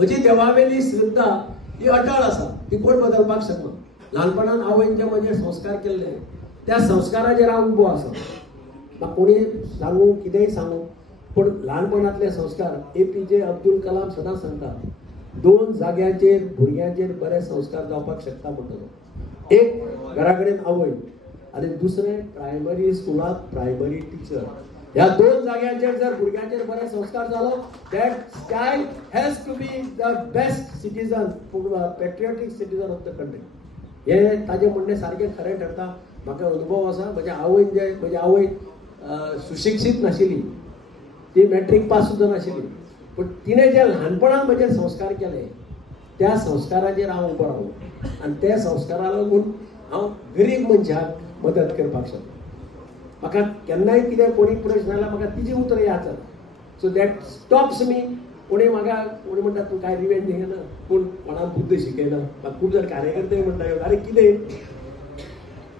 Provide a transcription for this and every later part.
म्हजी देवावेली श्रद्धा ही अटळ आसा, ती कोण बदलपाक शकना. ल्हानपणान आवयन म्हजे संस्कार केल्ले त्या संस्काराचेर हांव उबो आसा. म्हाका कोणी सांगू कितेंय सांगू, पण ल्हानपणांतले संस्कार APJ अब्दुल कलाम सदांच सांगता, 2 जाग्यांचेर भुरग्यांचेर बरे संस्कार जावपाक शकता म्हणटलो. एक घरा कडेन आवय आनी दुसरें प्रायमरी स्कुलांत प्रायमरी टिचर. ह्या 2 जाग्यांचेर जर भुरग्यांचेर बरे संस्कार जालो, that child has to be the best citizen, patriotic citizen of the country. हे ताजें म्हणणें सारकें खरें ठरता. म्हाका अनुभव आसा. म्हज्या आवय सुशिक्षीत नाशिल्ली, ती मॅट्रीक पास सुद्दां नाशिल्ली, पण तिणें जे ल्हानपणान म्हजे संस्कार केले त्या संस्काराचेर हांव उबो रावलो आनी त्या संस्कारा लागून हांव गरीब मनशाक मदत करपाक शकलो. म्हाका केन्नाय कितें कोणी प्रश्न आयला म्हाका तिजी उतर याद जाता. सो दॅट स्टॉप्स मी. कोणी म्हणटा तूं काय रिवेंज घेयना, पूण कोणाक बुद्ध शिकयना. म्हाका खूब जाण कार्यकर्ते म्हणटा अरे कितें.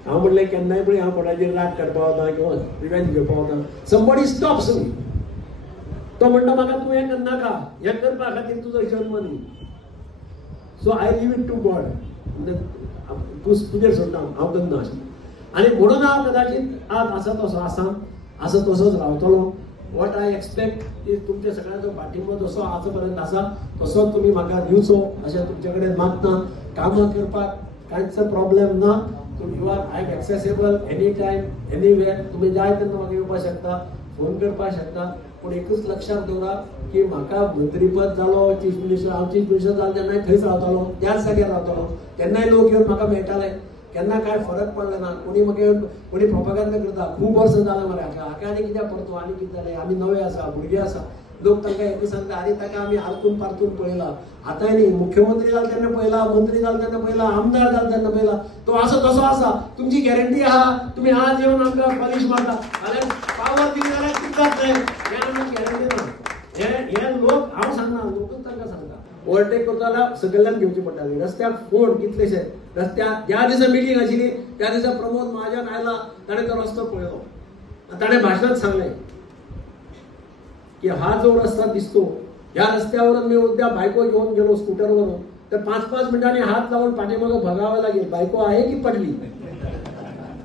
हांव म्हणलें केन्नाय पळय हांव कोणाचेर राग काडपा वता किंवा रिवेंज घेवपा वता, समबडी स्टॉप्स मी. तो म्हणटा म्हाका तूं हें करनाका, हें करपा खातीर तुजो जन्म न्ही. So I leave it to God. तूं तुजेर सोडटा, हांव करना अशें. आनी म्हणून हांव कदाचित आज आसा तसो आसा, आसा तसोच रावतलो. वॉट आय एक्सपेक्ट इज तुमच्या सगळ्यांचो पाठिंबो जसो आजो पर्यंत आसा तसो तुमी म्हाका दिवचो अशें तुमचे कडेन मागता. कामां करपाक कांयच प्रॉब्लेम ना. You are I am accessible any time anywhere. तुम्ही जाय तेन्ना म्हाका येवपाक शकता, फोन करपाक शकता. पूण एकूच लक्षात दवरा की म्हाका मंत्रीपद जालो, चीफ मिनिस्टर, हांव चीफ मिनिस्टर जालो तेन्नाय थंयच रावतालो, त्याच जाग्यार रावतालो. तेन्नाय लोक येवन म्हाका मेळटाले, केन्ना काय फरक पडलो ना. कोणी म्हाका येवन कोणी प्रोपागंडा करता, खूब वर्स जालें मरे हाका आनी कित्याक परतो, आनी कितें जालें, आमी नवे आसा, भुरगे आसा. लोक तांकां एकूच सांगता अरे ताका आमी आरतून पारतून पळयला. आतांय न्ही, मुख्यमंत्री जालो तेन्ना पळयला, मंत्री जालो तेन्ना पळयला, आमदार जालो तेन्ना पळयला. तो असो तसो आसा. तुमची गॅरंटी आहा तुम्ही आज येवन आमकां पॉलिश मारता जाल्यार पावर दिली जाल्यार कितें जातलें हें आमकां गॅरंटी ना. हे लोक हांव सांगना, लोकूच तांकां सांगता. ओवरटेक करता जाल्यार सकयल्यान घेवची पडटाली. रस्त्याक फोन कितलेशे रस्त्याक ज्या दिसा मिटींग आशिल्ली त्या दिसा प्रमोद महाजन आयला, ताणें तो रस्तो पळयलो. ताणें भाशणांत सांगलें की हा जो रस्ता दिसतो ह्या रस्त्यावरून मी उद्या बायको घेऊन गेलो स्कूटरवरून तर 5-5 मिनिटांनी हात लावून पाठीमागे भगावं लागेल, बायको आहे की पडली.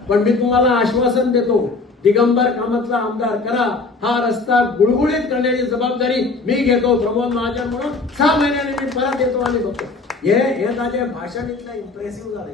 पण मी तुम्हाला आश्वासन देतो, दिगंबर कामतला आमदार करा. हा रस्ता गुळगुळीत करण्याची जबाबदारी मी घेतो प्रमोद महाजन म्हणून. 6 महिन्यांनी मी परत येतो आणि बघतो. हे ताचे भाषण इतलं इम्प्रेसिव्ह झाले.